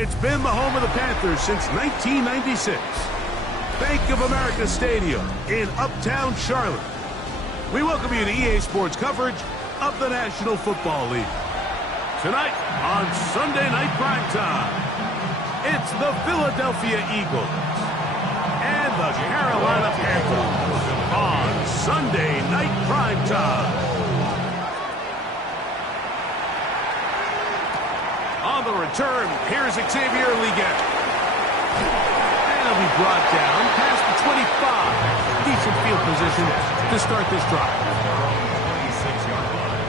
It's been the home of the Panthers since 1996. Bank of America Stadium in Uptown Charlotte. We welcome you to EA Sports coverage of the National Football League. Tonight on Sunday Night Primetime, it's the Philadelphia Eagles and the Carolina Panthers on Sunday Night Primetime. On the return, here's Xavier Legette. And he'll be brought down past the 25. Decent field position to start this drive. 26-yard line.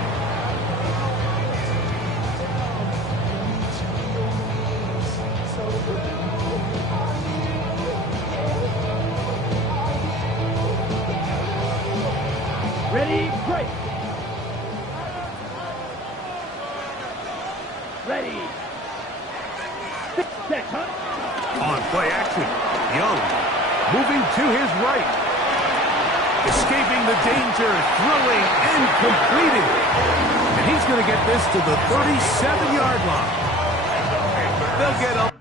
Ready, break. Ready. On play action, Young moving to his right. Escaping the danger, throwing and completing. And he's going to get this to the 37-yard line. They'll get up.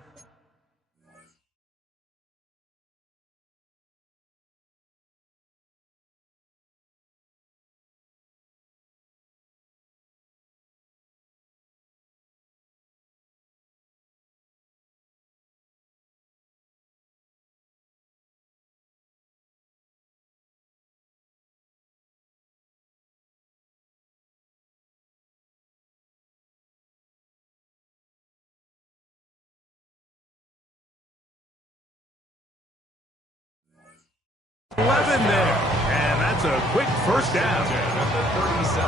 There, and that's a quick first down.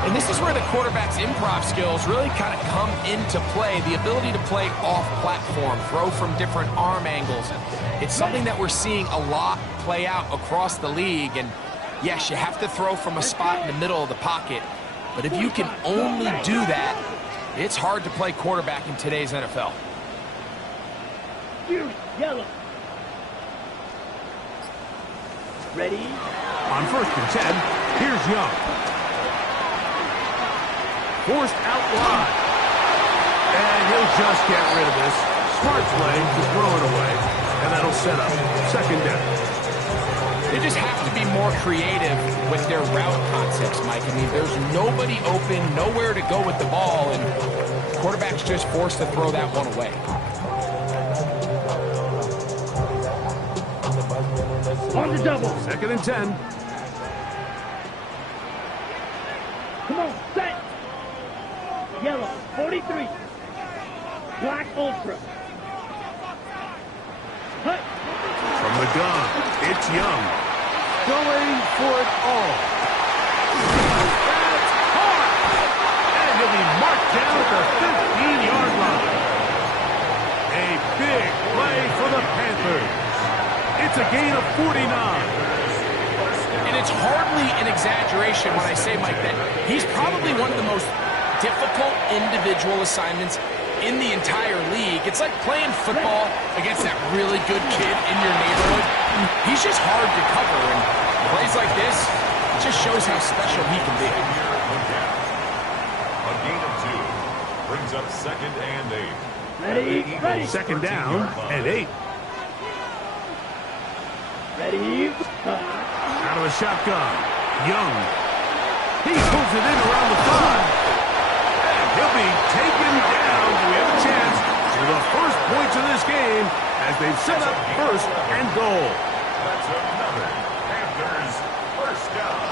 And this is where the quarterback's improv skills really kind of come into play. The ability to play off platform, throw from different arm angles. It's something that we're seeing a lot play out across the league. And yes, you have to throw from a spot in the middle of the pocket. But if you can only do that, it's hard to play quarterback in today's NFL. Yellow. Ready? On 1st and 10, here's Young. Forced out wide. And he'll just get rid of this. Smart play to throw it away. And that'll set up 2nd down. They just have to be more creative with their route concepts, Mike. I mean, there's nobody open, nowhere to go with the ball, and the quarterback's just forced to throw that one away. On the double. 2nd and 10. Come on, set. Yellow, 43. Black Ultra. Cut. From the gun, it's Young. Going for it all. That's hard. And he'll be marked down at the 15-yard line. A big play for the Panthers. It's a gain of 49. And it's hardly an exaggeration when I say, Mike, that he's probably one of the most difficult individual assignments in the entire league. It's like playing football against that really good kid in your neighborhood. He's just hard to cover, and plays like this, it just shows how special he can be. A gain of 2 brings up 2nd and 8. Ready. 2nd down and 8. Ready. Out of the shotgun, Young. He pulls it in around the 5. And he'll be taken down. We have a chance for the first points of this game as they've set up 1st and goal. That's another Panthers first down.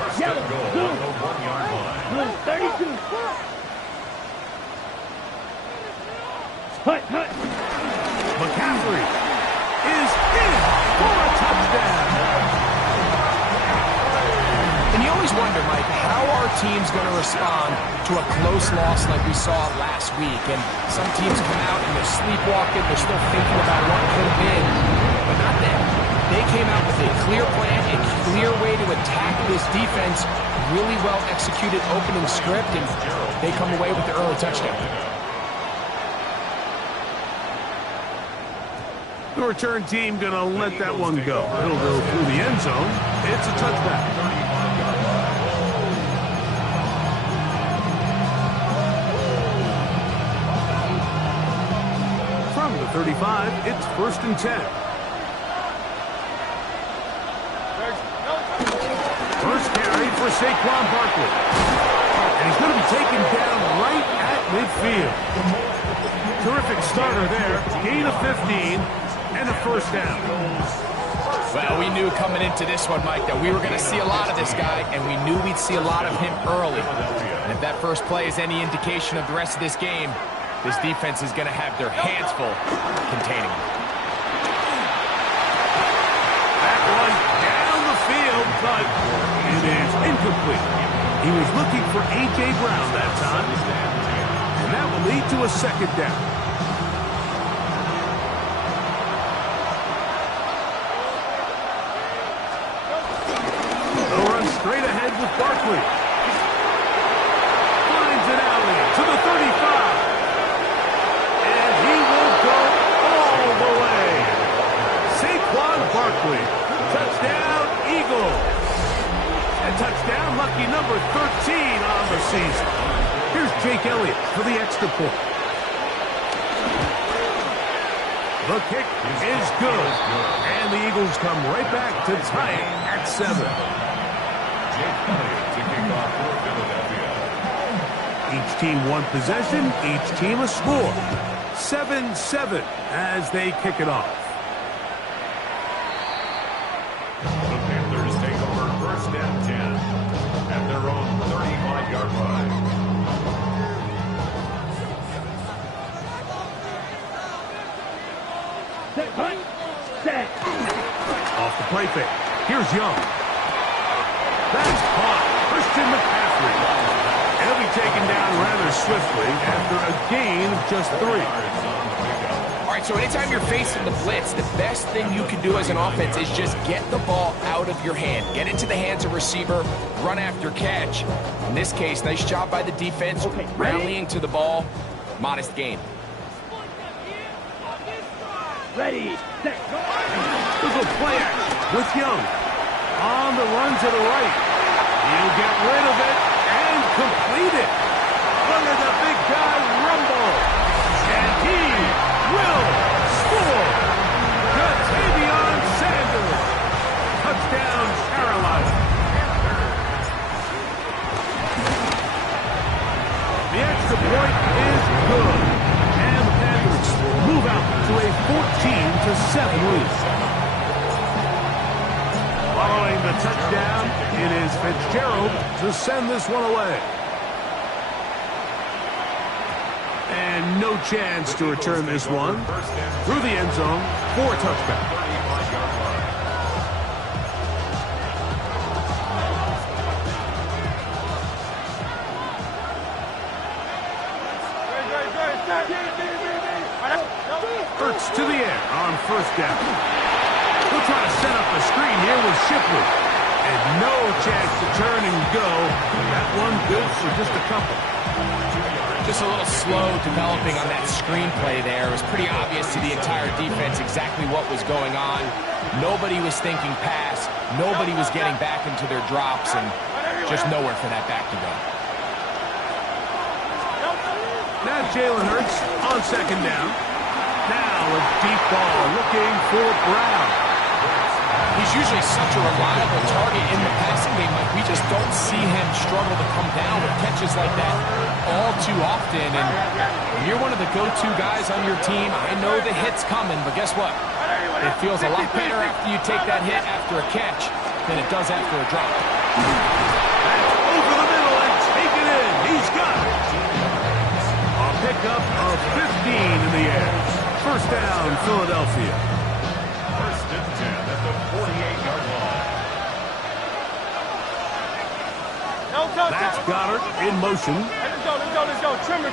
First Yellow, and goal blue. on the 1-yard line. Blue, 32. Hut. McCaffrey is in for a touchdown. And you always wonder, Mike, how are teams going to respond to a close loss like we saw last week? And some teams come out and they're sleepwalking, they're still thinking about what could have been, but not them. They came out with a clear plan, a clear way to attack this defense, really well executed opening script, and they come away with the early touchdown. The return team going to let that one go. It'll go through the end zone. It's a touchback. 35, it's 1st and 10. First carry for Saquon Barkley. And he's going to be taken down right at midfield. Terrific starter there. Gain of 15 and a 1st down. Well, we knew coming into this one, Mike, that we were going to see a lot of this guy, and we knew we'd see a lot of him early. And if that first play is any indication of the rest of this game, this defense is going to have their hands full containing him. That one down the field, but it is incomplete. He was looking for A.J. Brown that time, and that will lead to a 2nd down. They'll run straight ahead with Barkley. Finds an alley to the 35. And he will go all the way. Saquon Barkley. Touchdown, Eagles. And touchdown, lucky number 13 on the season. Here's Jake Elliott for the extra point. The kick is good. And the Eagles come right back to tie it at 7. Jake Elliott to kick off for Philadelphia. Each team one possession, each team a score. 7-7 as they kick it off. The Panthers take over 1st and 10 at their own 35-yard line. Set, punt, set. Off the play fake. Here's Young. That's caught. Christian McCaffrey. He'll be taken down rather swiftly after a gain of just 3. All right, so anytime you're facing the blitz, the best thing you can do as an offense is just get the ball out of your hand. Get into the hands of receiver, run after catch. In this case, nice job by the defense, rallying to the ball. Modest gain. Ready, set, go. There's a play action with Young. On the run to the right. He'll get rid of it and complete it. Look at the big guy rumble. And he will score. Ja'Tavion Sanders. Touchdown, Carolina. The extra point is good. And the Panthers move out to a 14-7 lead. Following the touchdown, it is Fitzgerald to send this one away. And no chance to return this one through the end zone for a touchback. Hurts to the air on 1st down. We'll try to set up the screen here with Shipley. And no chance to turn and go. That one good for just a couple. Just a little slow developing on that screenplay there. It was pretty obvious to the entire defense exactly what was going on. Nobody was thinking pass. Nobody was getting back into their drops, and just nowhere for that back to go. Now Jalen Hurts on 2nd down. Now a deep ball looking for Brown. He's usually such a reliable target in the passing game. Like, we just don't see him struggle to come down with catches like that all too often. And when you're one of the go-to guys on your team, I know the hit's coming, but guess what? It feels a lot better after you take that hit after a catch than it does after a drop. That's over the middle and taken in. He's got it. A pickup of 15 in the air. 1st down, Philadelphia. 1st and 10 at the 48-yard line. That's Goddard in motion. Let's go. Trimmer.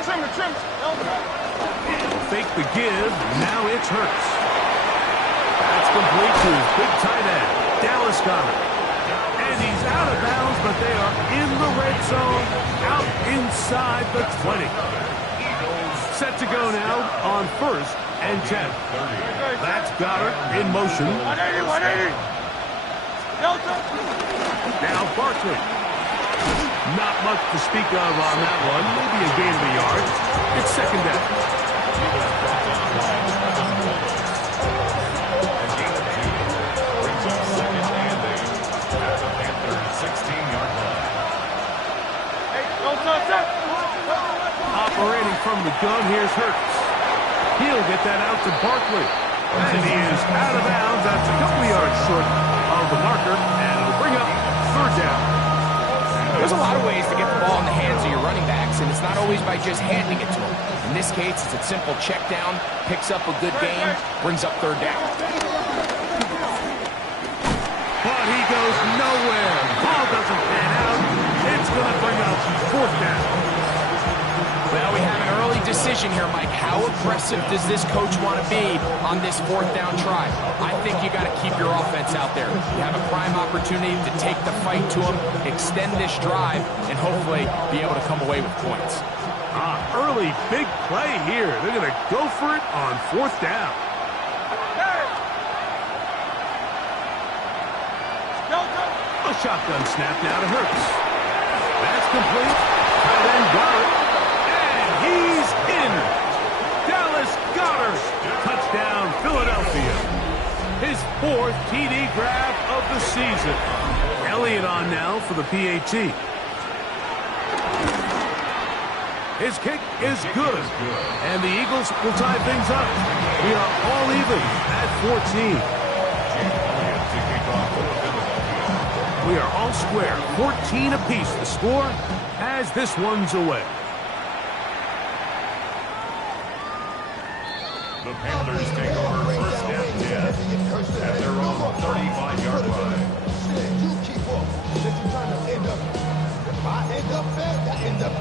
Fake the give. Now it's Hurts. That's complete to his big tight end, Dallas Goddard. And he's out of bounds, but they are in the red zone, out inside the 20. Set to go now on 1st and 10. That's Goddard in motion. 180. Now Barkley. Not much to speak of on that one. Maybe a gain of a yard. It's 2nd down. Hurts. He'll get that out to Barkley. And he is out of bounds. That's a couple yards short of the marker, and it'll bring up third down. There's a lot of ways to get the ball in the hands of your running backs, and it's not always by just handing it to them. In this case, it's a simple check down, picks up a good gain, brings up third down. But he goes nowhere. Ball doesn't pan out. It's going to bring up fourth down. Well, we have an early decision here, Mike. How aggressive does this coach want to be on this fourth down try? I think you got to keep your offense out there. You have a prime opportunity to take the fight to them, extend this drive, and hopefully be able to come away with points. Early big play here. They're going to go for it on fourth down. A shotgun snap now to Hurts. That's complete. Tight end got it. And he's in. Dallas Goedert. Touchdown, Philadelphia. His fourth TD grab of the season. Elliott on now for the PAT. His kick is good. And the Eagles will tie things up. We are all even at 14. We are all square, 14 apiece the score as this one's away. The Panthers take over first and 10 at their own 35-yard line. You keep up. If you're trying to end up, if I end up fast, I end up. You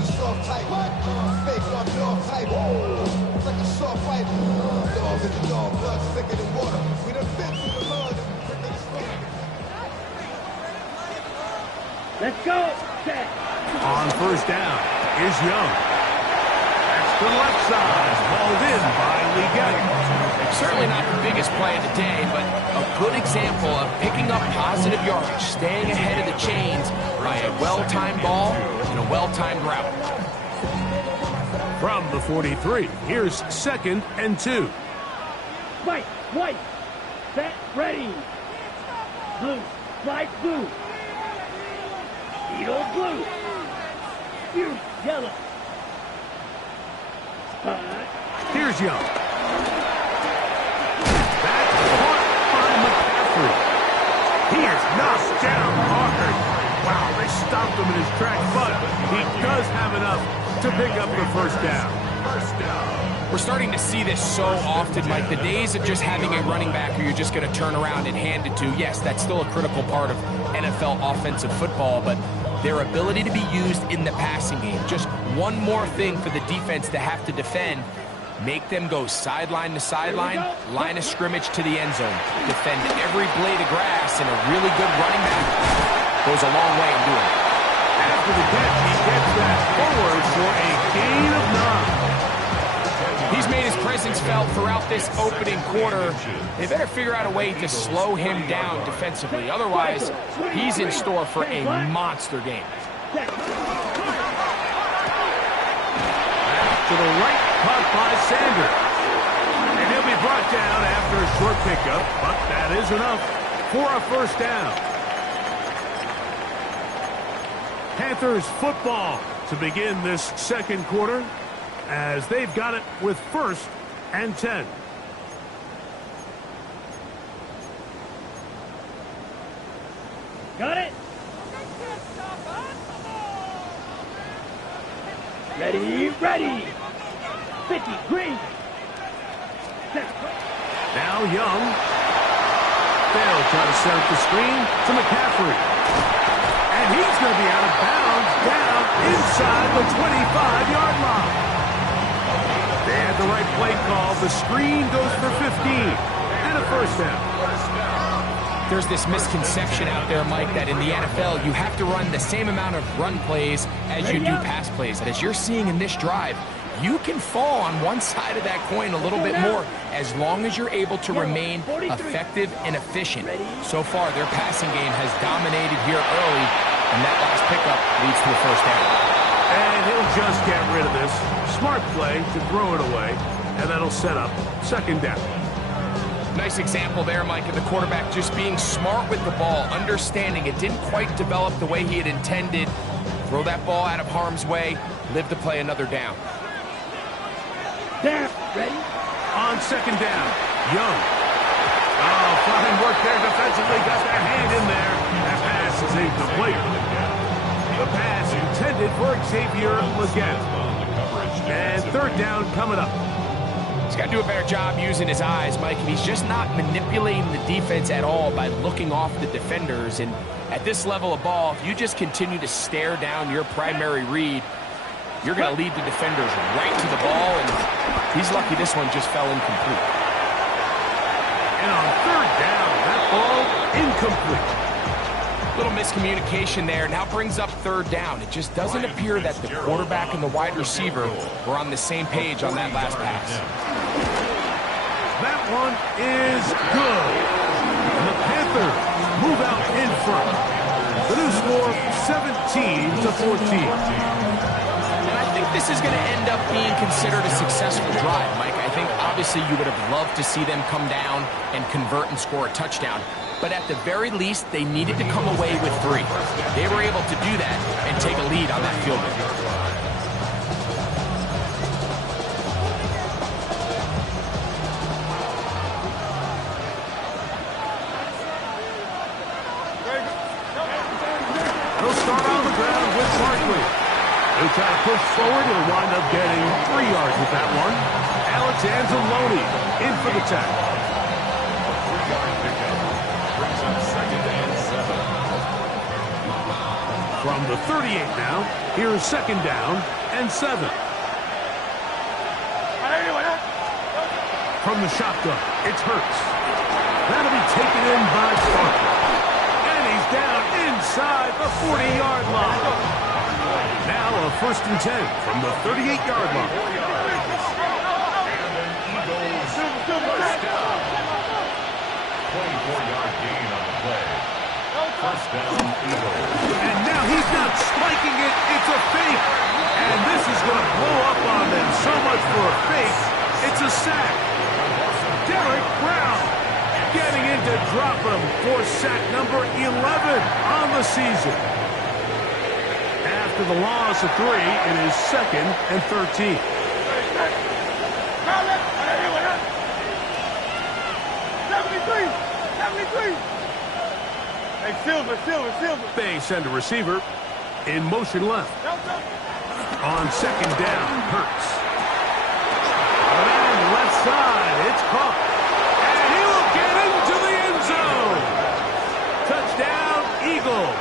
the soft type. Fake on dog type. It's like a soft fight. Dog is the dog, blood thicker than water. We done been through the mud. Let's go. Set. On first down is Young. That's to the left side. Hauled in by Legette. Certainly not the biggest play of the day, but a good example of picking up positive yardage, staying ahead of the chains by a well-timed ball and a well-timed route. From the 43, here's second and 2. White. Set. Ready. Blue. Slide blue. Eagle blue. Fuse yellow. Here's Young. That's caught by McCaffrey. He is knocked down hard. Wow, they stopped him in his tracks, but he does have enough to pick up the first down. We're starting to see this so often, Mike. The days of just having a running back who you're just going to turn around and hand it to, yes, that's still a critical part of NFL offensive football, but their ability to be used in the passing game, just one more thing for the defense to have to defend, make them go sideline to sideline, line of scrimmage to the end zone, defend every blade of grass, and a really good running back goes a long way in doing it. After the catch, he gets that forward for a gain of 9. He's made his presence felt throughout this opening quarter. They better figure out a way to slow him down defensively. Otherwise, he's in store for a monster game. Back to the right, caught by Sanders. And he'll be brought down after a short pickup, but that is enough for a first down. Panthers football to begin this second quarter, as they've got it with first and 10. Got it. Ready. 50, green. Now Young. They'll try to set up the screen to McCaffrey. And he's going to be out of bounds down inside the 25-yard line. They had the right play call. The screen goes for 15 and a first down. There's this misconception out there, Mike, that in the NFL, you have to run the same amount of run plays as you do pass plays. And as you're seeing in this drive, you can fall on one side of that coin a little bit more as long as you're able to remain effective and efficient. So far, their passing game has dominated here early, and that last pickup leads to a first down. And he'll just get rid of this. Smart play to throw it away, and that'll set up second down. Nice example there, Mike, of the quarterback just being smart with the ball, understanding it didn't quite develop the way he had intended. Throw that ball out of harm's way, live to play another down. Down. Ready? On second down, Young. Oh, fine work there defensively. Got their hand in there. That pass is incomplete. The pass intended for Xavier Legette. And third down coming up. He's got to do a better job using his eyes, Mike, and he's just not manipulating the defense at all by looking off the defenders. And at this level of ball, if you just continue to stare down your primary read, you're going to lead the defenders right to the ball, and he's lucky this one just fell incomplete. And on third down, that ball incomplete. Little miscommunication there. Now brings up third down. It just doesn't appear that the quarterback and the wide receiver were on the same page on that last pass. That one is good. And the Panthers move out in front. The new score, 17-14. And I think this is going to end up being considered a successful drive, Mike. I think obviously you would have loved to see them come down and convert and score a touchdown. But at the very least, they needed to come away with 3. They were able to do that and take a lead on that field goal. They'll start on the ground with Barkley. They try to push forward. He'll wind up getting 3 yards with that one. Alex Anzalone in for the tackle. From the 38 now, here's second down and 7. From the shotgun, it's Hurts. That'll be taken in by Barkley. And he's down inside the 40-yard line. Now a 1st and 10 from the 38-yard line. 24-yard gain on the play. First down, Eagles. And now he's not spiking it. It's a fake. And this is going to blow up on them. So much for a fake. It's a sack. Derek Brown getting in to drop him for sack number 11 on the season. After the loss of 3, it is 2nd and 13. Hey, Silver. They send a receiver in motion left. On second down, Hurts. And left side, it's caught. And he will get into the end zone. Touchdown, Eagles.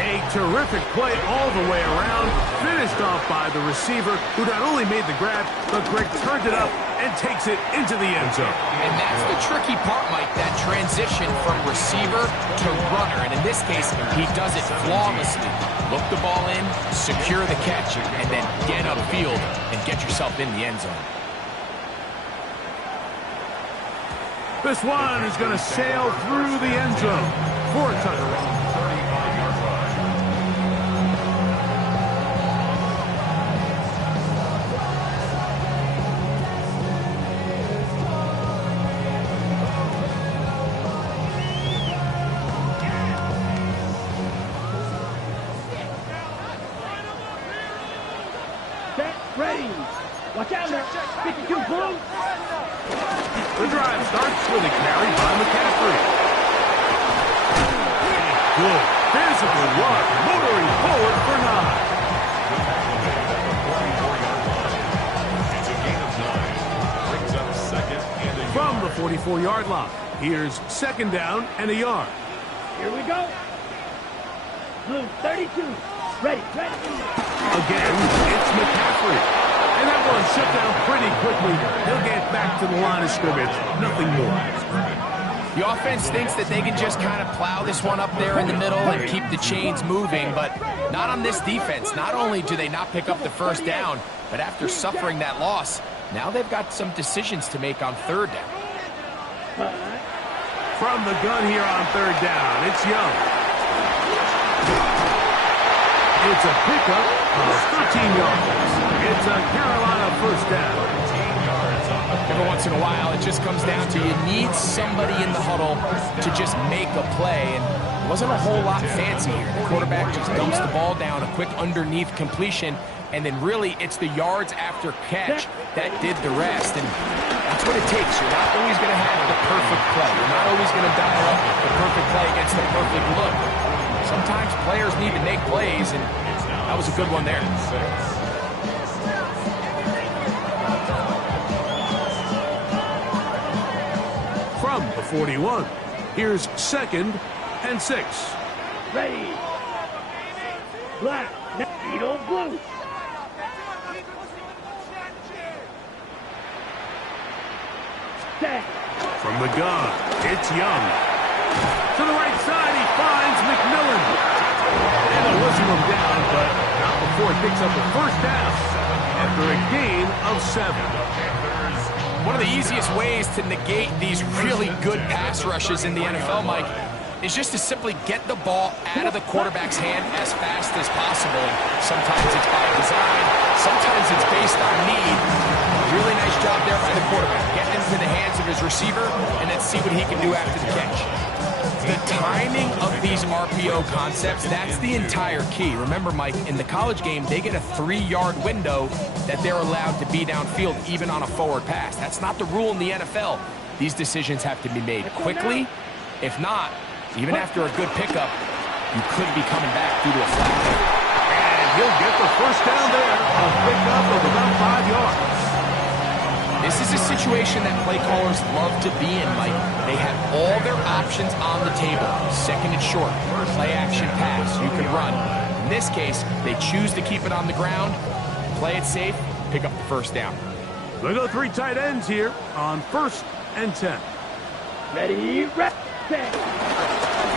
A terrific play all the way around. Finished off by the receiver, who not only made the grab, but Greg turned it up and takes it into the end zone. And that's the tricky part, Mike, that transition from receiver to runner. And in this case, he does it flawlessly. Look the ball in, secure the catch, and then get upfield and get yourself in the end zone. This one is going to sail through the end zone for a touchdown. Ready. Watch out there. 52 blue. The drive starts with a carry by McCaffrey. Good physical run, motoring forward for 9. It's a gain of 9. Brings up 2nd and a yard. From the 44-yard line, here's 2nd down and a yard. Here we go. Blue 32. Ready. Again, it's McCaffrey. And that one shut down pretty quickly. He'll get back to the line of scrimmage. Nothing more. The offense thinks that they can just kind of plow this one up there in the middle and keep the chains moving, but not on this defense. Not only do they not pick up the 1st down, but after suffering that loss, now they've got some decisions to make on 3rd down. From the gun here on 3rd down, it's Young. It's a pickup of 13 yards. It's a Carolina 1st down. Every once in a while, it just comes down to you need somebody in the huddle to just make a play, and it wasn't a whole lot fancy here. The quarterback just dumps the ball down, a quick underneath completion, and then really it's the yards after catch that did the rest. And that's what it takes. You're not always going to have the perfect play. You're not always going to dial up the perfect play against the perfect look. Sometimes players need to make plays, and that was a good one there. From the 41, here's 2nd and 6. Ready. Black. Needle blue. Set. From the gun, it's Young. To the right side, he finds McMillan. And they'll whistle him down, but not before he picks up the first down after a gain of 7. One of the easiest ways to negate these really good pass rushes in the NFL, Mike, is just to simply get the ball out of the quarterback's hand as fast as possible. Sometimes it's by design, sometimes it's based on need. Really nice job there by the quarterback. Get into the hands of his receiver and then see what he can do after the catch. The timing of these RPO concepts, that's the entire key. Remember, Mike, in the college game, they get a 3-yard window that they're allowed to be downfield, even on a forward pass. That's not the rule in the NFL. These decisions have to be made quickly. If not, even after a good pickup, you could be coming back due to a flag. And he'll get the first down there, a pickup of about 5 yards. This is a situation that play callers love to be in, Mike. They have all their options on the table. 2nd and short, play action pass, you can run. In this case, they choose to keep it on the ground, play it safe, pick up the first down. They'll go 3 tight ends here on 1st and 10. Ready. Set.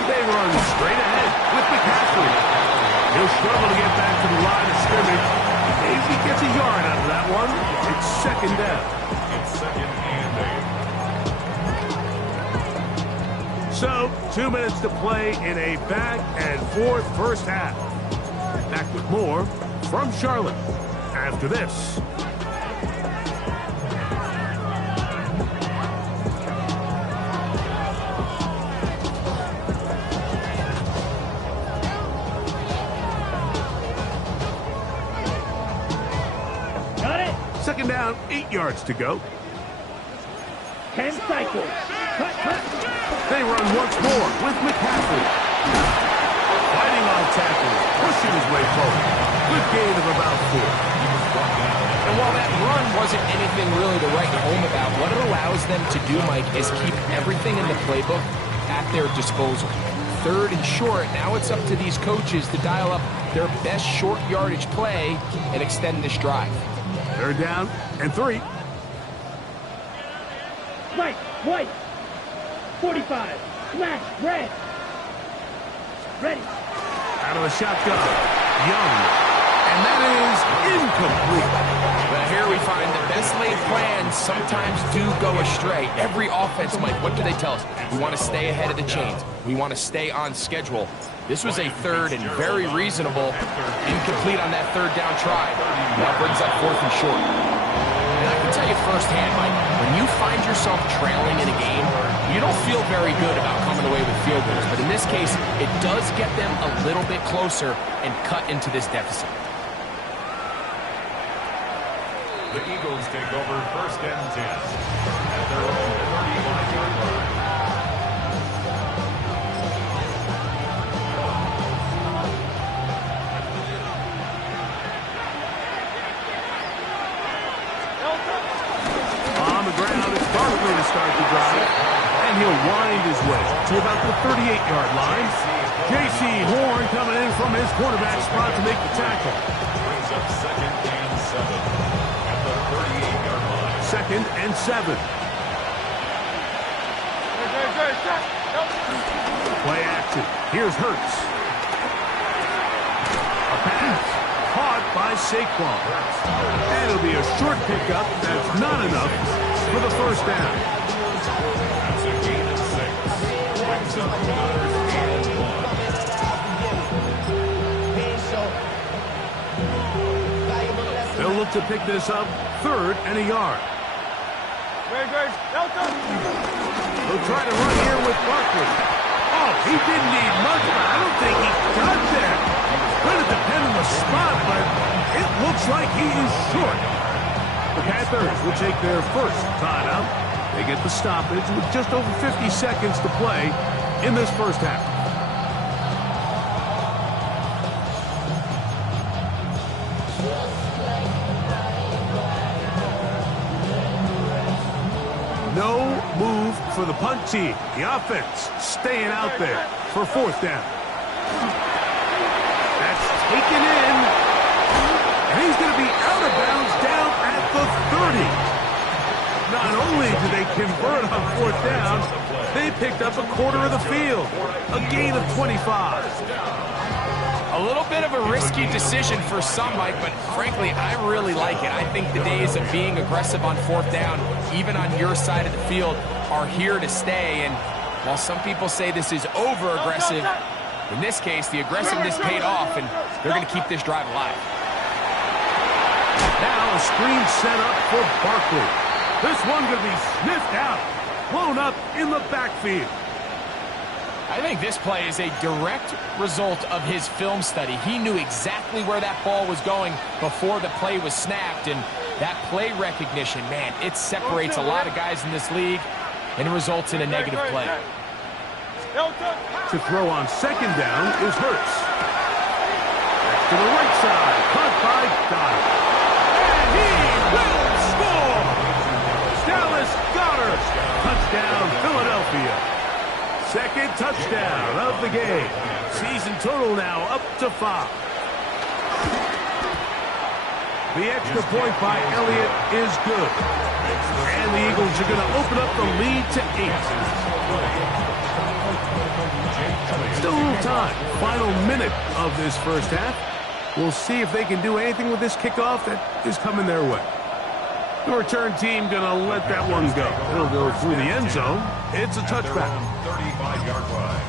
They run straight ahead with McCaffrey. He'll struggle to get back to the line of scrimmage. Maybe he gets a yard out of that one. It's 2nd down. It's 2nd and 8. So, 2 minutes to play in a back-and-forth first half. Back with more from Charlotte after this. Got it. 2nd down, 8 yards to go. 10 cycles. Cut. They run once more with McCaffrey. Fighting on tackles, pushing his way forward. Good gain of about 4. And while that run wasn't anything really to write home about, what it allows them to do, Mike, is keep everything in the playbook at their disposal. 3rd and short, now it's up to these coaches to dial up their best short yardage play and extend this drive. 3rd down and 3. Mike. White. 45. Smash. Red. Ready. Out of the shotgun. Young. And that is incomplete. Well, here we find the best laid plans sometimes do go astray. Every offense, Mike, what do they tell us? We want to stay ahead of the chains. We want to stay on schedule. This was a 3rd and very reasonable. Incomplete on that 3rd down try. That brings up 4th and short. And I can tell you firsthand, Mike, when you find yourself trailing in a game, you don't feel very good about coming away with field goals. But in this case, it does get them a little bit closer and cut into this deficit. The Eagles take over 1st and 10 at their own 35-yard line. On the ground, it's Barkley to start the drive. And he'll wind his way to about the 38-yard line. J.C. Horn coming in from his quarterback spot to make the tackle. Brings up 2nd and 7 at the 38-yard line. 2nd and 7. Play action. Here's Hurts. A pass. Caught by Saquon. And it'll be a short pickup. That's not enough for the first down. That's a gain of 6. Brings up 3rd and 1. They'll look to pick this up 3rd and a yard. They'll try to run here with Barkley. Oh, he didn't need much, but I don't think he got there. He was going to depend on the spot, but it looks like he is short. The Panthers will take their first timeout. They get the stoppage with just over 50 seconds to play in this first half. No move for the punt team. The offense staying out there for fourth down. That's taken in. And he's going to be out of bounds down at the 30. Not only did they convert on fourth down, they picked up a quarter of the field. A gain of 25. A little bit of a risky decision for some, Mike, but frankly, I really like it. I think the days of being aggressive on fourth down, even on your side of the field, are here to stay. And while some people say this is over-aggressive, in this case, the aggressiveness paid off, and they're going to keep this drive alive. Now a screen set up for Barkley. This one going to be sniffed out, blown up in the backfield. I think this play is a direct result of his film study. He knew exactly where that ball was going before the play was snapped, and that play recognition, man, it separates a lot of guys in this league, and it results in a negative play. To throw on second down is Hurts. To the right side, caught by Goddard. And he will score! Dallas Goddard, touchdown Philadelphia. Second touchdown of the game. Season total now up to 5. The extra point by Elliott is good. And the Eagles are going to open up the lead to 8. Still a little time. Final minute of this first half. We'll see if they can do anything with this kickoff that is coming their way. The return team going to let that one go. It'll go through the end zone. It's a touchback. 35-yard line.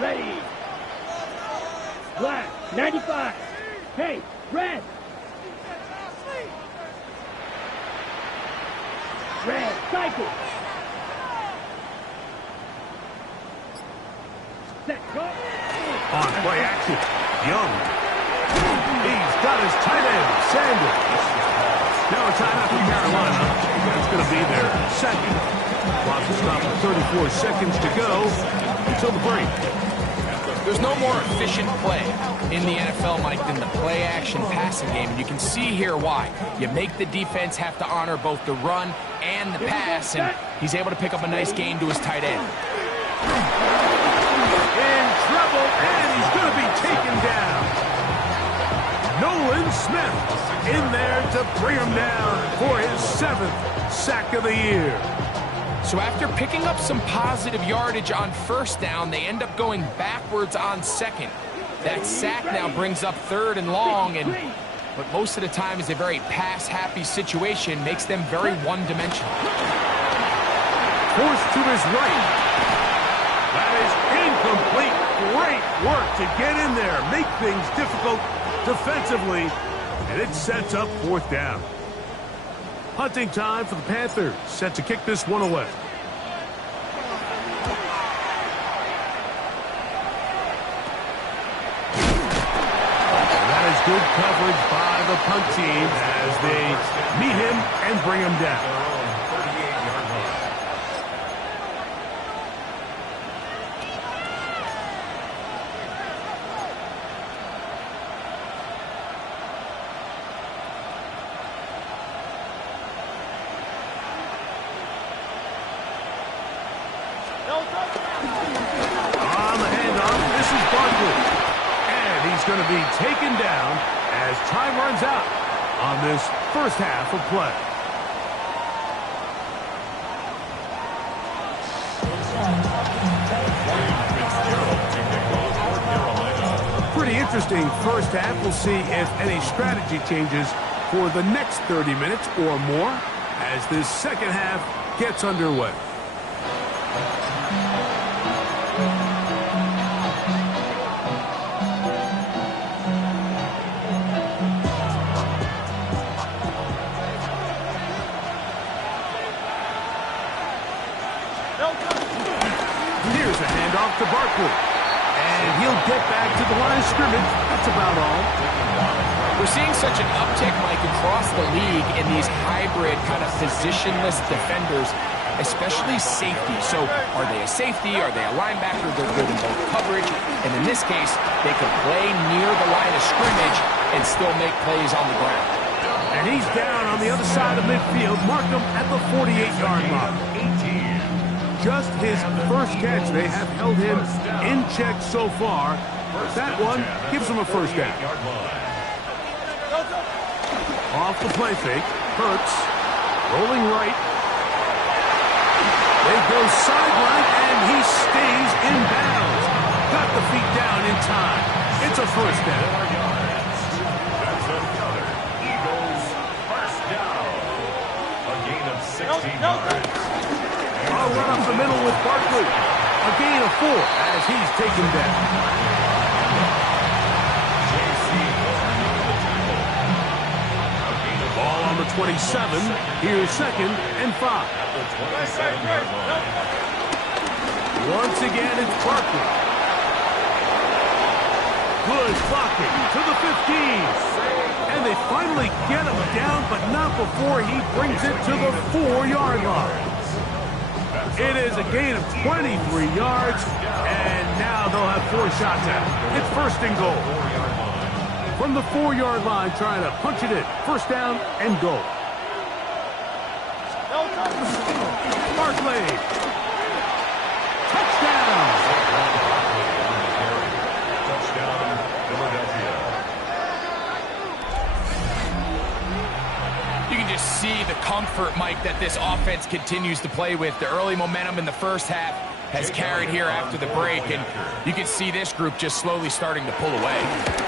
Ready. Black, 95. Hey, red. Red, cycle. Set, go. On play action, Young. He's got his tight end, Sanders. Now a timeout for Carolina. That's going to be their second. Clock will stop with 34 seconds to go until the break. There's no more efficient play in the NFL, Mike, than the play-action passing game. And you can see here why. You make the defense have to honor both the run and the pass, and he's able to pick up a nice gain to his tight end. In trouble, and he's going to be taken down. Nolan Smith in there to bring him down for his 7th sack of the year. So after picking up some positive yardage on first down, they end up going backwards on second. That sack now brings up 3rd and long, and what most of the time is a very pass-happy situation makes them very one-dimensional. Forced to his right. That is incomplete. Great work to get in there, make things difficult defensively, and it sets up 4th down. Punting time for the Panthers, set to kick this one away. That is good coverage by the punt team as they meet him and bring him down. On the handoff, this is Barkley. And he's going to be taken down as time runs out on this first half of play. Pretty interesting first half. We'll see if any strategy changes for the next 30 minutes or more as this second half gets underway. Barkley. And he'll get back to the line of scrimmage. That's about all. We're seeing such an uptick, Mike, across the league in these hybrid kind of positionless defenders, especially safety. So are they a safety? Are they a linebacker? They're good in both coverage. And in this case, they can play near the line of scrimmage and still make plays on the ground. And he's down on the other side of midfield. Mark him at the 48-yard line. Just his first catch. They have held him in check so far. That one gives him a first down. Off the play fake. Hurts. Rolling right. They go sideline, and he stays in bounds. Got the feet down in time. It's a first down. That's another Eagles first down. A gain of 16 yards. I'll run up the middle with Barkley. A gain of 4 as he's taken down. Ball on the 27. Here's 2nd and 5. Once again, it's Barkley. Good blocking to the 15. And they finally get him down, but not before he brings it to the 4-yard line. It is a gain of 23 yards, and now they'll have 4 shots at it. It's 1st and goal. From the 4-yard line, trying to punch it in. First down and goal. Barkley. Touchdown. Touchdown, Philadelphia. You can just see the comfort, Mike, that this offense continues to play with. The early momentum in the first half has carried here after the break, and you can see this group just slowly starting to pull away.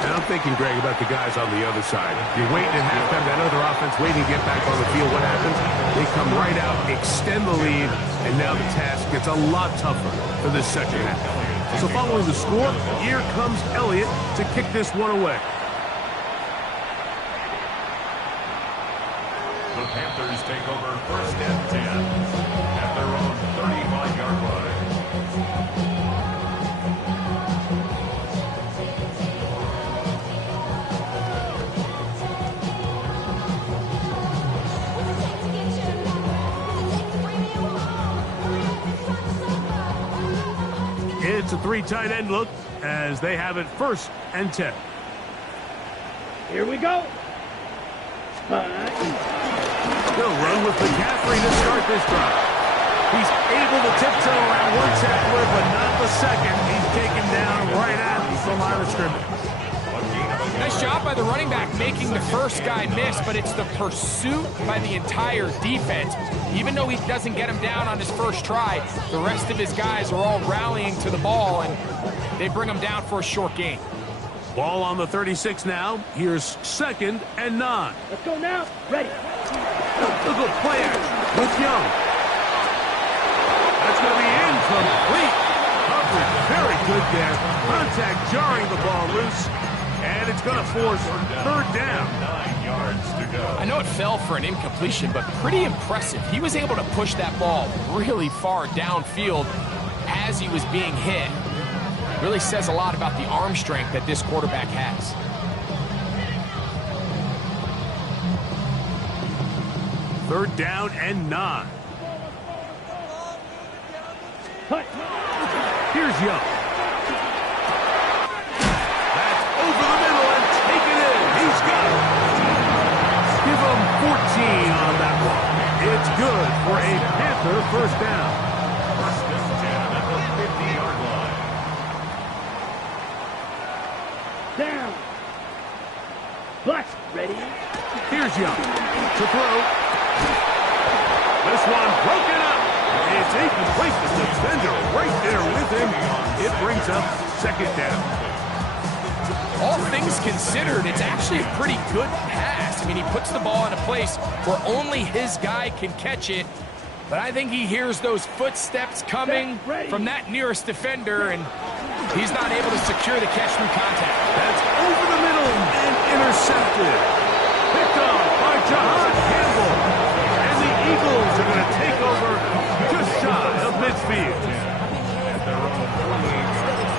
And I'm thinking, Greg, about the guys on the other side. You're waiting at halftime, that other offense waiting to get back on the field. What happens? They come right out, extend the lead, and now the task gets a lot tougher for this second half. So following the score, here comes Elliott to kick this one away. The Panthers take over 1st and 10 at their own 35-yard line. It's a 3 tight end look as they have it 1st and 10. Here we go. He'll run with McCaffrey to start this drive. He's able to tiptoe around one tackler, but not the second. He's taken down right at the line of scrimmage. Nice job by the running back making the first guy miss, but it's the pursuit by the entire defense. Even though he doesn't get him down on his first try, the rest of his guys are all rallying to the ball, and they bring him down for a short gain. Ball on the 36 now. Here's 2nd and 9. Let's go now. Ready. Look at play action with Young. That's going to be incomplete. Coverage very good there. Contact jarring the ball loose. And it's going to force 3rd down. 9 yards to go. I know it fell for an incompletion, but pretty impressive. He was able to push that ball really far downfield as he was being hit. Really says a lot about the arm strength that this quarterback has. Third down and 9. Cut. Here's Young. That's over the middle and taken in. He's got it. Give him 14 on that one. It's good for a Panther first down. 1st and 10 at the 50-yard line. Down. Blitz. Ready. Here's Young to throw. This one broken up. It's incomplete. The defender right there with him. It brings up 2nd down. All things considered, it's actually a pretty good pass. I mean, he puts the ball in a place where only his guy can catch it. But I think he hears those footsteps coming from that nearest defender, and he's not able to secure the catch through contact. That's over the middle and intercepted. Picked up by Jahan Campbell. And the Eagles are going to take over just shy of midfield. At their own 48-yard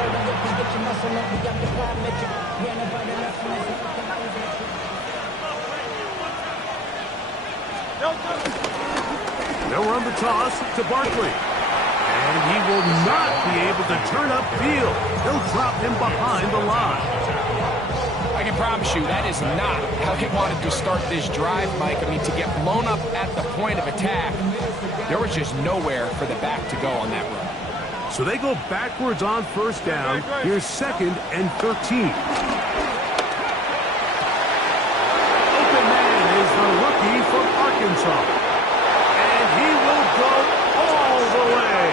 They'll run the toss to Barkley. And he will not be able to turn upfield. They'll drop him behind the line. I can promise you that is not how they wanted to start this drive, Mike. I mean, to get blown up at the point of attack, there was just nowhere for the back to go on that run. So they go backwards on first down. Here's 2nd and 13. Open man is the rookie from Arkansas. And he will go all the way.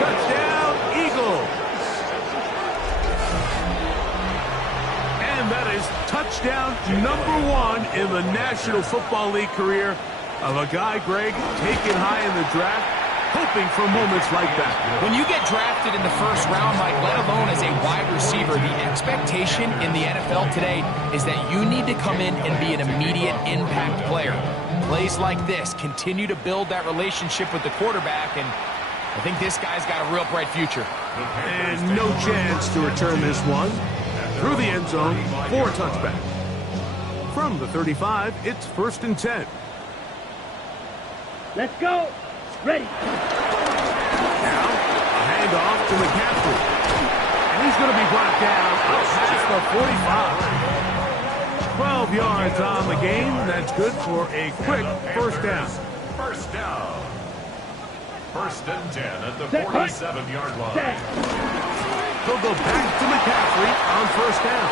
Touchdown, Eagles. And that is touchdown #1 in the National Football League career of a guy, Greg, taken high in the draft, hoping for moments like that. When you get drafted in the first round, Mike, let alone as a wide receiver, the expectation in the NFL today is that you need to come in and be an immediate impact player. Plays like this continue to build that relationship with the quarterback, and I think this guy's got a real bright future. And no chance to return this one. Through the end zone for a touchback. From the 35, it's 1st and 10. Let's go. Ready. Now, a handoff to McCaffrey. And he's going to be brought down up past the 45. 12 yards on the game. That's good for a quick first down. First down. 1st and 10 at the 47-yard line. He'll go back to McCaffrey on first down.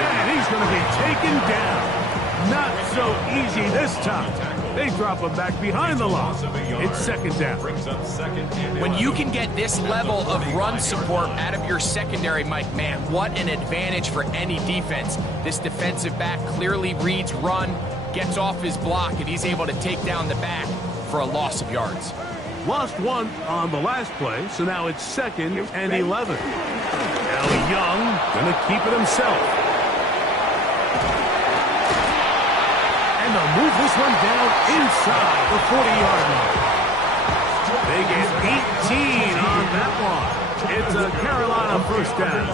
And he's going to be taken down. Not so easy this time. They drop him back behind the line. It's 2nd down. When you can get this level of run support out of your secondary, Mike, man, what an advantage for any defense. This defensive back clearly reads run, gets off his block, and he's able to take down the back for a loss of yards. Lost one on the last play, so now it's 2nd and 11. Now Young going to keep it himself. And they'll move this one down inside the 40-yard line. They get 18 on that one. It's a Carolina first down.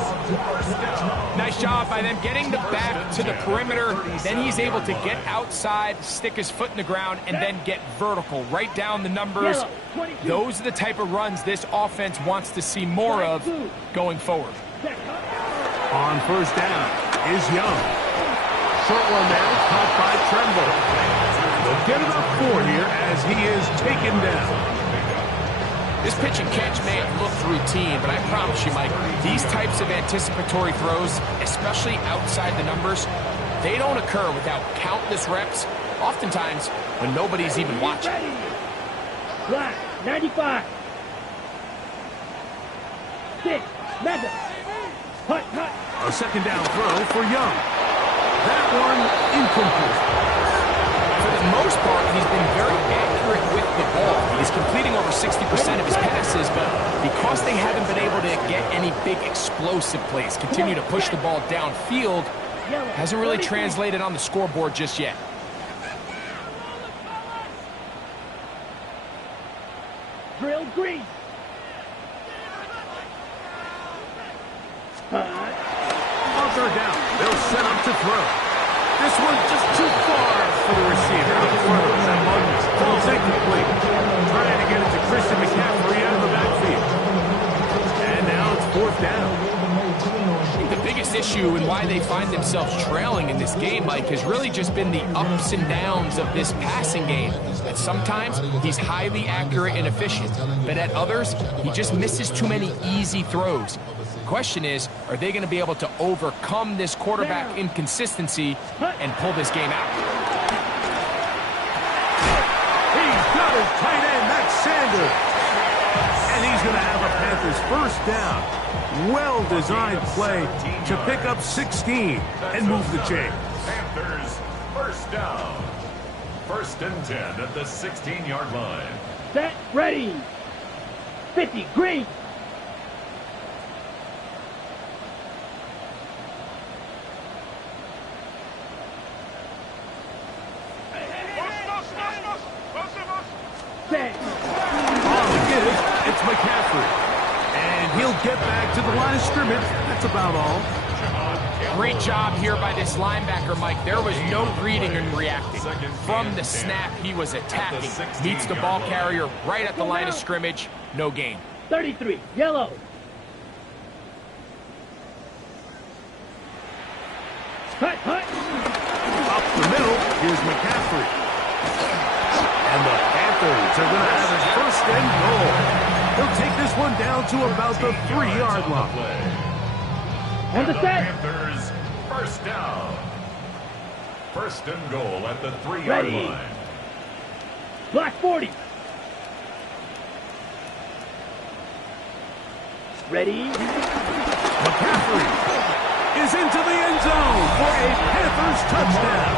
Nice job by them getting the back to the perimeter. Then he's able to get outside, stick his foot in the ground, and then get vertical. Right down the numbers. Those are the type of runs this offense wants to see more of going forward. On first down is Young. Short one there, caught by Tremble. They'll get about 4 here as he is taken down. This pitch and catch may have looked routine, but I promise you, Mike, these types of anticipatory throws, especially outside the numbers, they don't occur without countless reps, oftentimes when nobody's even watching. Black, 95. 6, mega. Hut, hut. A 2nd down throw for Young. That one incomplete. For the most part, he's been very accurate with the ball. He's completing over 60% of his passes, but because they haven't been able to get any big explosive plays, continue to push the ball downfield, hasn't really translated on the scoreboard just yet. Drill green. On third down, they'll set up to throw. This one's just too far for the receiver. The throws and Muggins falls incomplete. Trying to get it to Christian McCaffrey out of the backfield. And now it's 4th down. I think the biggest issue and why they find themselves trailing in this game, Mike, has really just been the ups and downs of this passing game. At sometimes, he's highly accurate and efficient, but at others, he just misses too many easy throws. The question is, are they going to be able to overcome this quarterback inconsistency and pull this game out? He's got his tight end, Max Sanders. And he's going to have a Panthers first down. Well-designed play to pick up 16 and move the chain. Panthers first down. 1st and 10 at the 16-yard line. Set, ready. 50, green. Set. On the give, it's McCaffrey. And he'll get back to the line of scrimmage. That's about all. Great job here by this linebacker, Mike. There was no reading and reacting. From the snap, he was attacking. Meets the ball carrier right at the line of scrimmage. No gain. 33, yellow. Hut, hut. Up the middle, here's McCaffrey. And the Panthers are going to have his first and goal. He'll take this one down to about the 3-yard line. On the set. Panthers, first down. First and goal at the 3-yard Ready. line. Black 40. Ready. McCaffrey is into the end zone for a Panthers touchdown.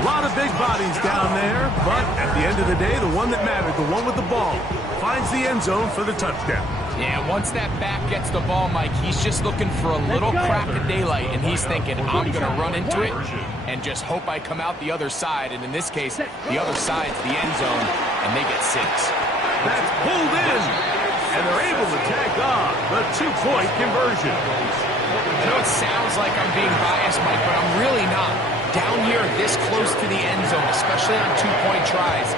A lot of big bodies down there, but at the end of the day, the one that mattered, the one with the ball, finds the end zone for the touchdown. Yeah, once that back gets the ball, Mike, he's just looking for a little crack of daylight, and he's thinking, I'm going to run into it and just hope I come out the other side. And in this case, the other side's the end zone, and they get 6. That's pulled in, and they're able to tack on the 2-point conversion. I know it sounds like I'm being biased, Mike, but I'm really not. Down here, this close to the end zone, especially on 2-point tries,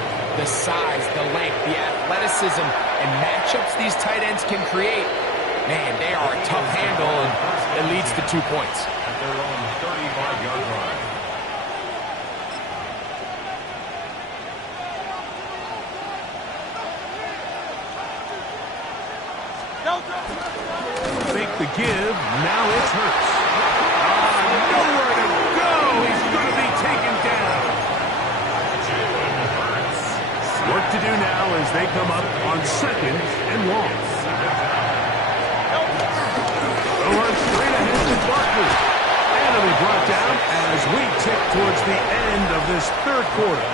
the size, the length, the athleticism, and matchups these tight ends can create, man, they are a tough handle, and it leads to 2 points. At their own 35-yard line. Fake the give, now it's Hurts. Nowhere to go, he's going to be taken down. Work to do now as they come up on 2nd and long. Over straight ahead to Barkley. And it'll be brought down as we tick towards the end of this 3rd quarter.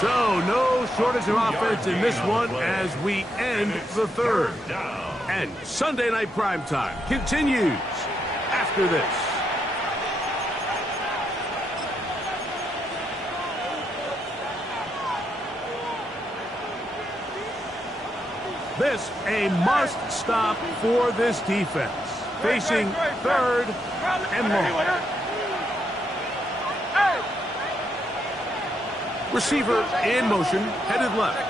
So no shortage of offense in this one as we end the 3rd. And Sunday Night Primetime continues after this. This a must stop for this defense. Facing 3rd and long. Receiver in motion, headed left.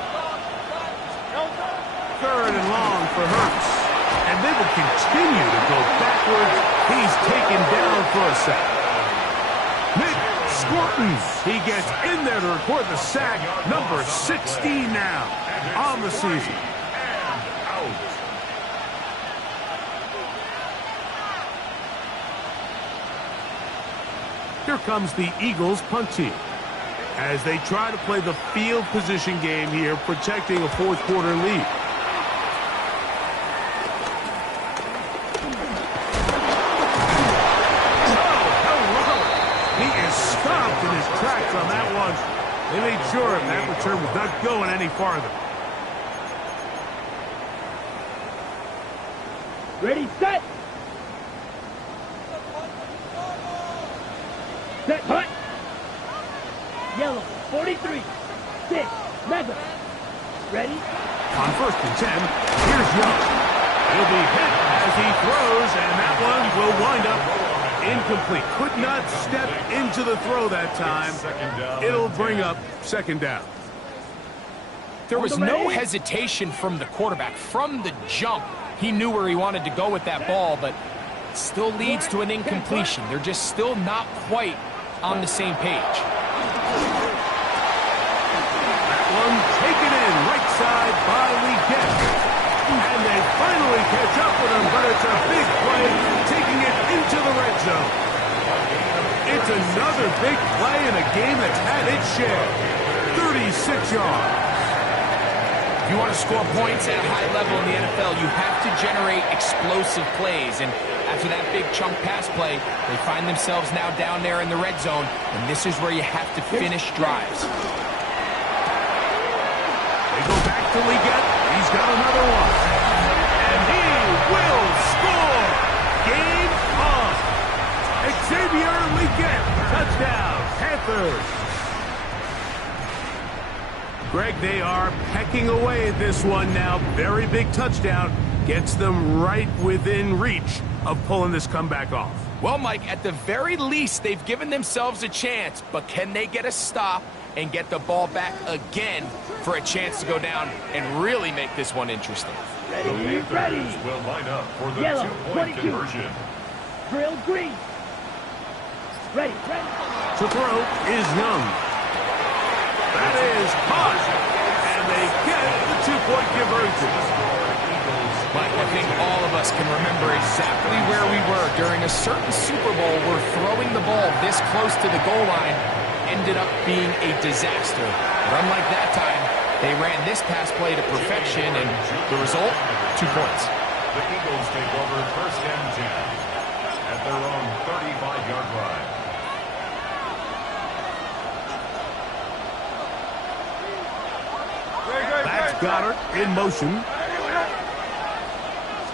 3rd and long for Hurts. And they will continue to go backwards. He's taken down for a sack. Nick Scorton, he gets in there to record the sack. Number 16 now on the season. Here comes the Eagles punt team as they try to play the field position game here, protecting a 4th quarter lead. Oh, hello! He is stopped in his tracks on that one. They made sure that return was not going any farther. Ready, set. Set, hut. Yellow, 43, 6, mega. Ready? On 1st and 10, here's Young. He'll be hit as he throws, and that one will wind up incomplete. Could not step into the throw that time. It'll bring up 2nd down. There was no hesitation from the quarterback. From the jump, he knew where he wanted to go with that ball, but it still leads to an incompletion. They're just still not quite on the same page. That one taken in right side by Legette. And they finally catch up with him, but it's a big play, taking it into the red zone. It's another big play in a game that's had its share. 36 yards. If you want to score points at a high level in the NFL, you have to generate explosive plays. And after that big chunk pass play, they find themselves now down there in the red zone, and this is where you have to finish drives. They go back to Legette. He's got another one. And he will score. Game on. Xavier Legette. Touchdown, Panthers. Greg, they are pecking away at this one now. Very big touchdown. Gets them right within reach of pulling this comeback off. Well, Mike, at the very least, they've given themselves a chance, but can they get a stop and get the ball back again for a chance to go down and really make this one interesting? The Panthers will line up for the Yellow, two-point 22. conversion. Drill green. Ready. To throw is Young. That is caught. And they get the two-point conversion. Mike, I think all of us can remember exactly where we were during a certain Super Bowl where throwing the ball this close to the goal line ended up being a disaster. But unlike that time, they ran this pass play to perfection, and the result, 2 points. The Eagles take over first and 10 at their own 35-yard line. That's Goddard in motion.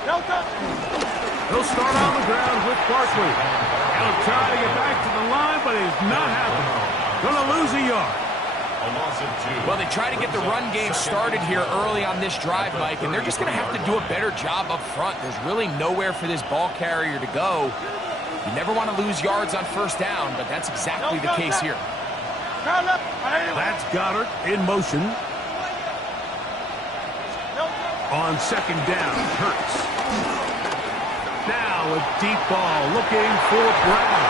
He'll start on the ground with Barkley. He'll try to get back to the line, but it's not happening. Gonna lose a yard. A loss of 2. Well, they try to get the run game started here early on this drive, Mike, and they're just going to have to do a better job up front. There's really nowhere for this ball carrier to go. You never want to lose yards on first down, but that's exactly the case here. That's Goddard in motion. On second down, Hurts. Now a deep ball looking for Brown.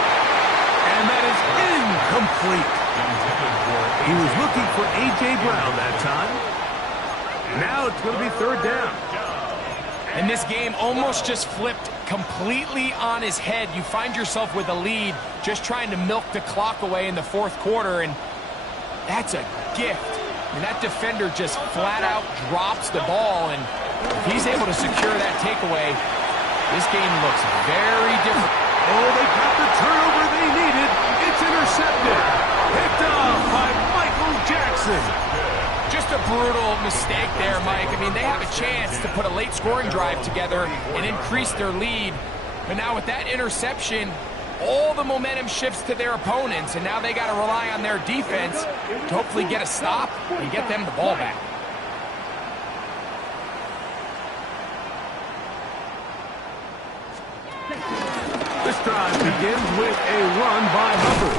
And that is incomplete. He was looking for A.J. Brown that time. Now it's going to be third down. And this game almost just flipped completely on his head. You find yourself with a lead, just trying to milk the clock away in the fourth quarter, and that's a gift. And that defender just flat out drops the ball, and if he's able to secure that takeaway, this game looks very different. Oh, they got the turnover they needed. It's intercepted. Picked up by Michael Jackson. Just a brutal mistake there, Mike. I mean, they have a chance to put a late scoring drive together and increase their lead. But now with that interception, all the momentum shifts to their opponents, and now they got to rely on their defense to hopefully get a stop and get them the ball back. This drive begins with a run by Hubbard.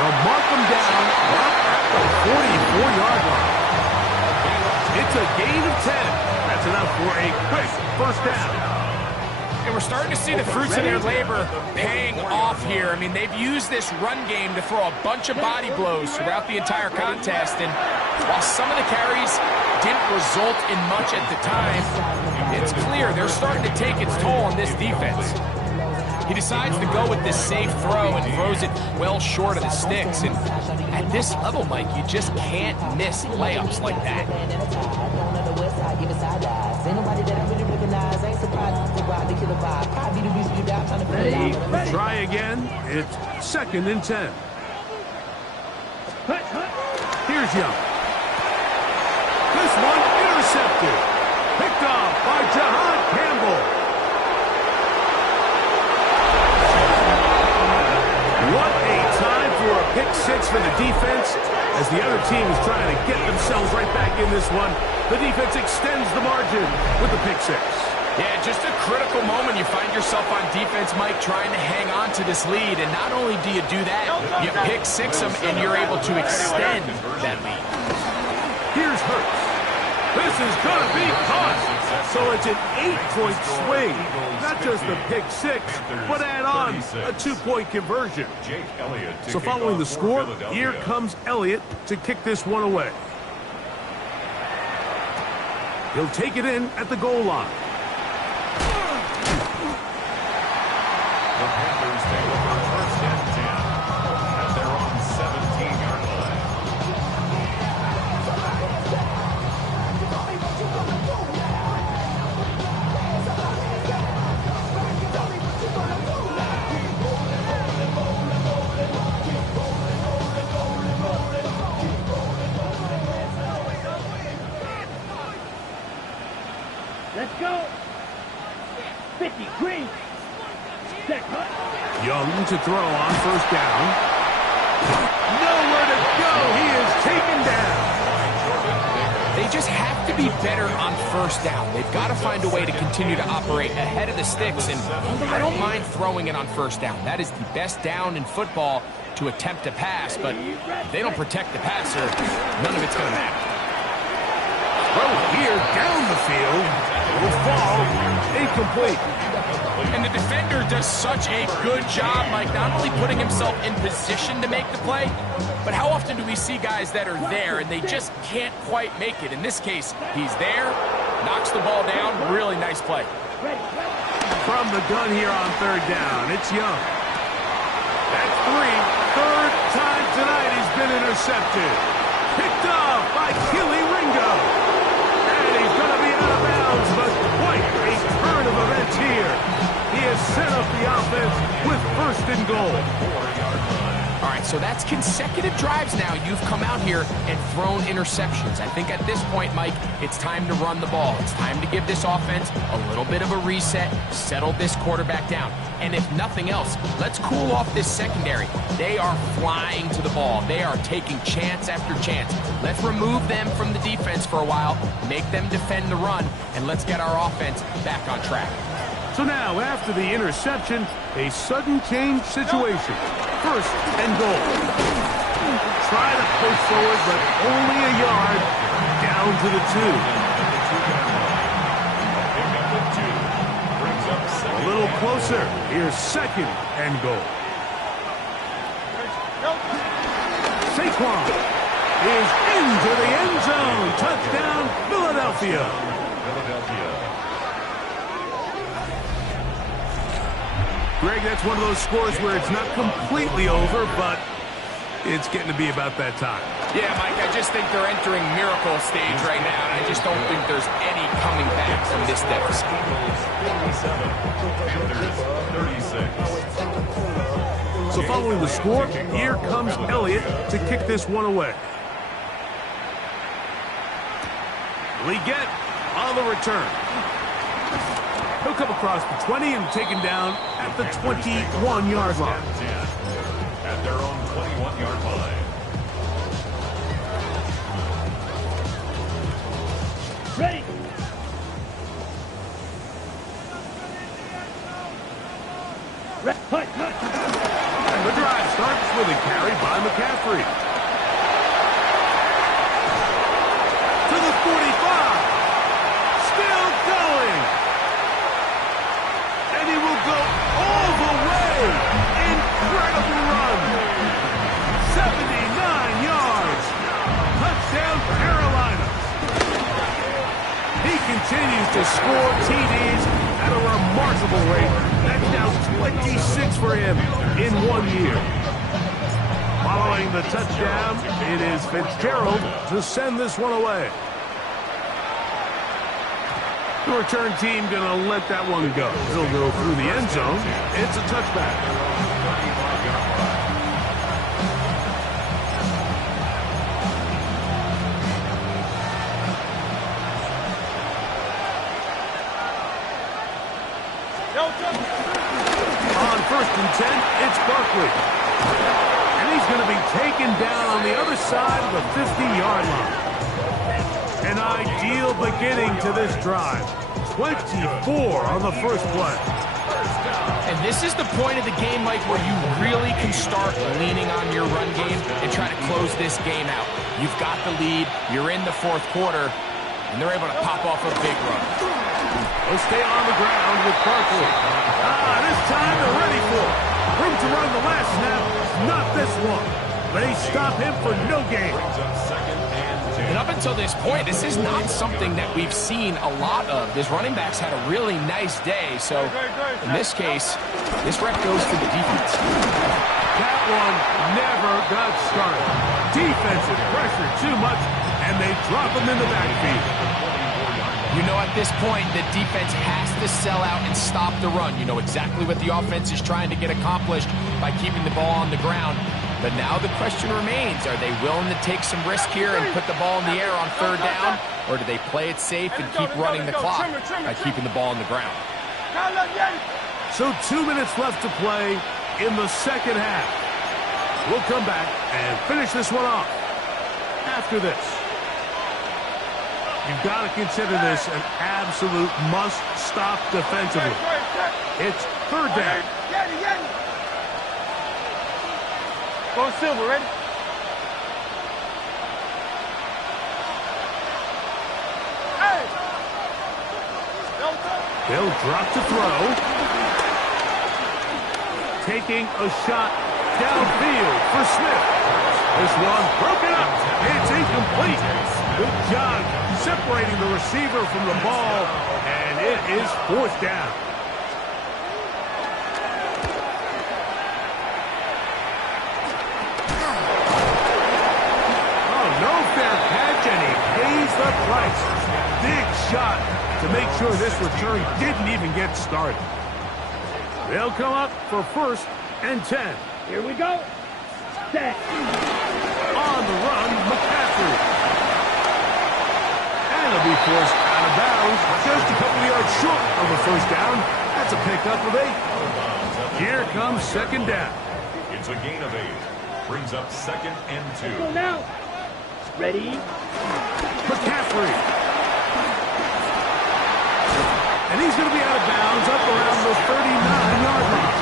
They'll mark them down right at the 44-yard line. It's a gain of 10. That's enough for a quick first down. And we're starting to see the fruits of their labor paying off here. I mean, they've used this run game to throw a bunch of body blows throughout the entire contest. And while some of the carries didn't result in much at the time, it's clear they're starting to take its toll on this defense. He decides to go with this safe throw and throws it well short of the sticks. And at this level, Mike, you just can't miss layups like that. Try again. It's second and 10. Here's Young. This one intercepted. Picked off by Jahan Campbell. What a time for a pick six for the defense. As the other team is trying to get themselves right back in this one, the defense extends the margin with the pick six. Yeah, just a critical moment. You find yourself on defense, Mike, trying to hang on to this lead. And not only do you do that, you pick six them, and you're able to extend that lead. Here's Hurts. This is going to be caught. So it's an 8-point swing. Not just the pick six, but add on a 2-point conversion. So following the score, here comes Elliott to kick this one away. He'll take it in at the goal line. The Panthers take over first and 10 at their own 17-yard line. Let's go. 50, green. Set, cut. Young to throw on first down. Nowhere to go. He is taken down. They just have to be better on first down. They've got to find a way to continue to operate ahead of the sticks, and I don't mind throwing it on first down. That is the best down in football to attempt a pass, but if they don't protect the passer, none of it's going to matter. Throw here down the field will fall incomplete. And the defender does such a good job, Mike, not only putting himself in position to make the play, but how often do we see guys that are there and they just can't quite make it? In this case, he's there, knocks the ball down, really nice play. From the gun here on third down, it's Young. That's three. Third time tonight he's been intercepted. Picked up by Kelee Ringo. And he's going to be out of bounds, but quite a turn of events here. He has set up the offense with first and goal. All right, so that's consecutive drives now. You've come out here and thrown interceptions. I think at this point, Mike, it's time to run the ball. It's time to give this offense a little bit of a reset, settle this quarterback down. And if nothing else, let's cool off this secondary. They are flying to the ball. They are taking chance after chance. Let's remove them from the defense for a while, make them defend the run, and let's get our offense back on track. So now, after the interception, a sudden change situation. First and goal. Try to push forward, but only a yard down to the 2. A little closer. Here's second and goal. Saquon is into the end zone. Touchdown, Philadelphia. Greg, that's one of those scores where it's not completely over, but it's getting to be about that time. Yeah, Mike, I just think they're entering miracle stage right now, and I just don't think there's any coming back from this deficit. 36. So following the score, here comes Elliott to kick this one away. Leggett on the return. He'll come across the 20 and taken down at the 21-yard line. At their own 21-yard line. Ready. And the drive starts with a carry by McCaffrey. To the 45. Still going. And he will go all the way. Incredible run. 79 yards. Touchdown, Carolina. He continues to score TDs at a remarkable rate. That's now 26 for him in 1 year. Following the touchdown, it is Fitzgerald to send this one away. The return team going to let that one go. He'll go through the end zone. It's a touchback. On first and 10, it's Barkley. And he's going to be taken down on the other side of the 50-yard line. An ideal beginning to this drive. 24 on the first play. And this is the point of the game, Mike, where you really can start leaning on your run game and try to close this game out. You've got the lead, you're in the fourth quarter, and they're able to pop off a big run. They'll stay on the ground with Barkley. This time they're ready for it. Room to run the last snap, not this one. They stop him for no gain. And up until this point, this is not something that we've seen a lot of. This running back's had a really nice day, so in this case, this rep goes to the defense. That one never got started. Defensive pressure too much, and they drop him in the backfield. You know, at this point, the defense has to sell out and stop the run. You know exactly what the offense is trying to get accomplished by keeping the ball on the ground. But now the question remains, are they willing to take some risk here and put the ball in the air on third down? Or do they play it safe and keep running the clock by keeping the ball on the ground? So 2 minutes left to play in the second half. We'll come back and finish this one off after this. You've got to consider this an absolute must-stop defensively. It's third down. Go Silver, ready? They'll drop to throw. Taking a shot downfield for Smith. This one broken up. It's incomplete. Good job separating the receiver from the ball, and it is fourth down. Oh, no fair catch, and he pays the price. Big shot to make sure this return didn't even get started. They'll come up for 1st and 10. Here we go. Set. On the run, McCaffrey. And he'll be forced out of bounds just a couple yards short of a first down. That's a pickup of 8. Here comes 2nd down. It's a gain of 8. Brings up 2nd and 2. Go now. Ready? McCaffrey. And he's going to be out of bounds up around the 39-yard line.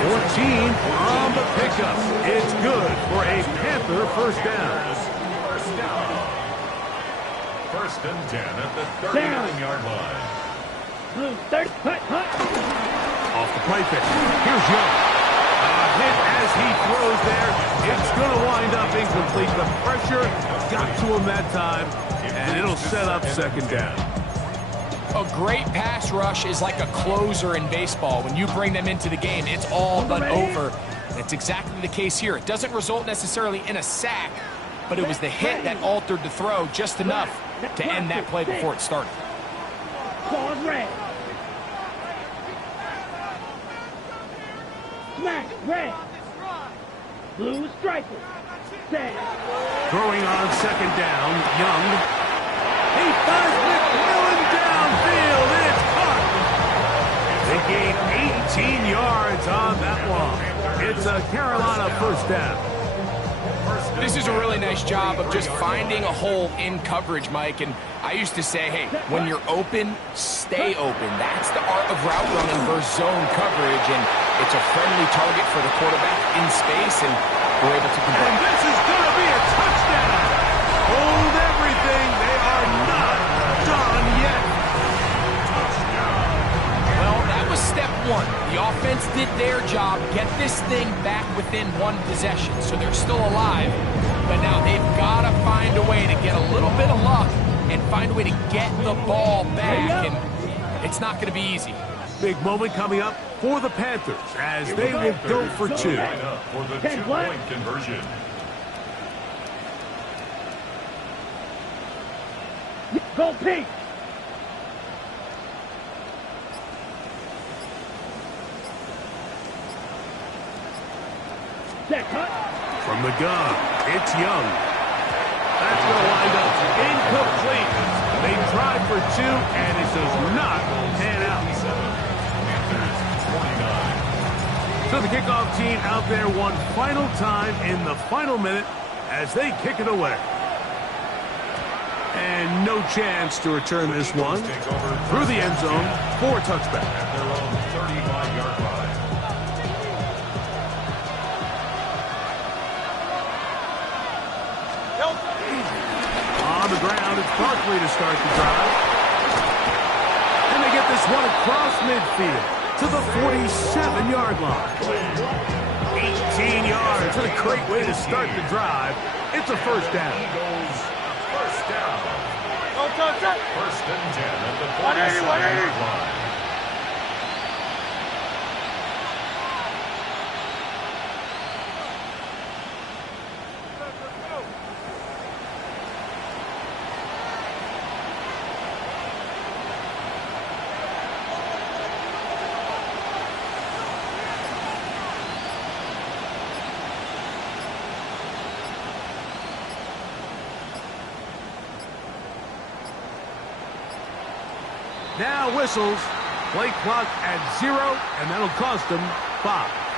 14 on the pickup. It's good for a Panther first down. First down. 1st and 10 at the 39-yard line. Blue, 30, hut. Off the play fake. Here's Young. A hit as he throws there. It's going to wind up incomplete. The pressure got to him that time, and it'll set up 2nd down. A great pass rush is like a closer in baseball. When you bring them into the game, it's all but over. That's exactly the case here. It doesn't result necessarily in a sack, but it was the hit that altered the throw just enough to end that play before it started. Claws red. Smack red. Blue striker. Set. Throwing on 2nd down, Young. He finds McMillan downfield. It's caught. They gain 18 yards on that one. It's a Carolina first down. This is a really nice job of just finding a hole in coverage, Mike. And I used to say, hey, when you're open, stay open. That's the art of route running versus zone coverage. And it's a friendly target for the quarterback in space, and we're able to convert. And this is going to be a touchdown. Hold everything. They are not done yet. Well, that was step 1. The offense did their job, get this thing back within 1 possession. So they're still alive, but now they've got to find a way to get a little bit of luck and find a way to get the ball back, and it's not going to be easy. Big moment coming up for the Panthers as they will go for 2. Line up for the 2-point conversion. Go pink. Set cut. From the gun, it's Young. That's going to wind up incomplete. They tried for 2, and it does not pan out. So the kickoff team out there one final time in the final minute as they kick it away. And no chance to return this one through the end zone for a touchback. At their own 35-yard line. On the ground, it's Barkley to start the drive. And they get this one across midfield to the 47-yard line. 18 yards, and a great way to start the drive. It's a first down. Eagles, first down. First and 10 at the 47-yard line. Now whistles, play clock at 0, and that'll cost them 5.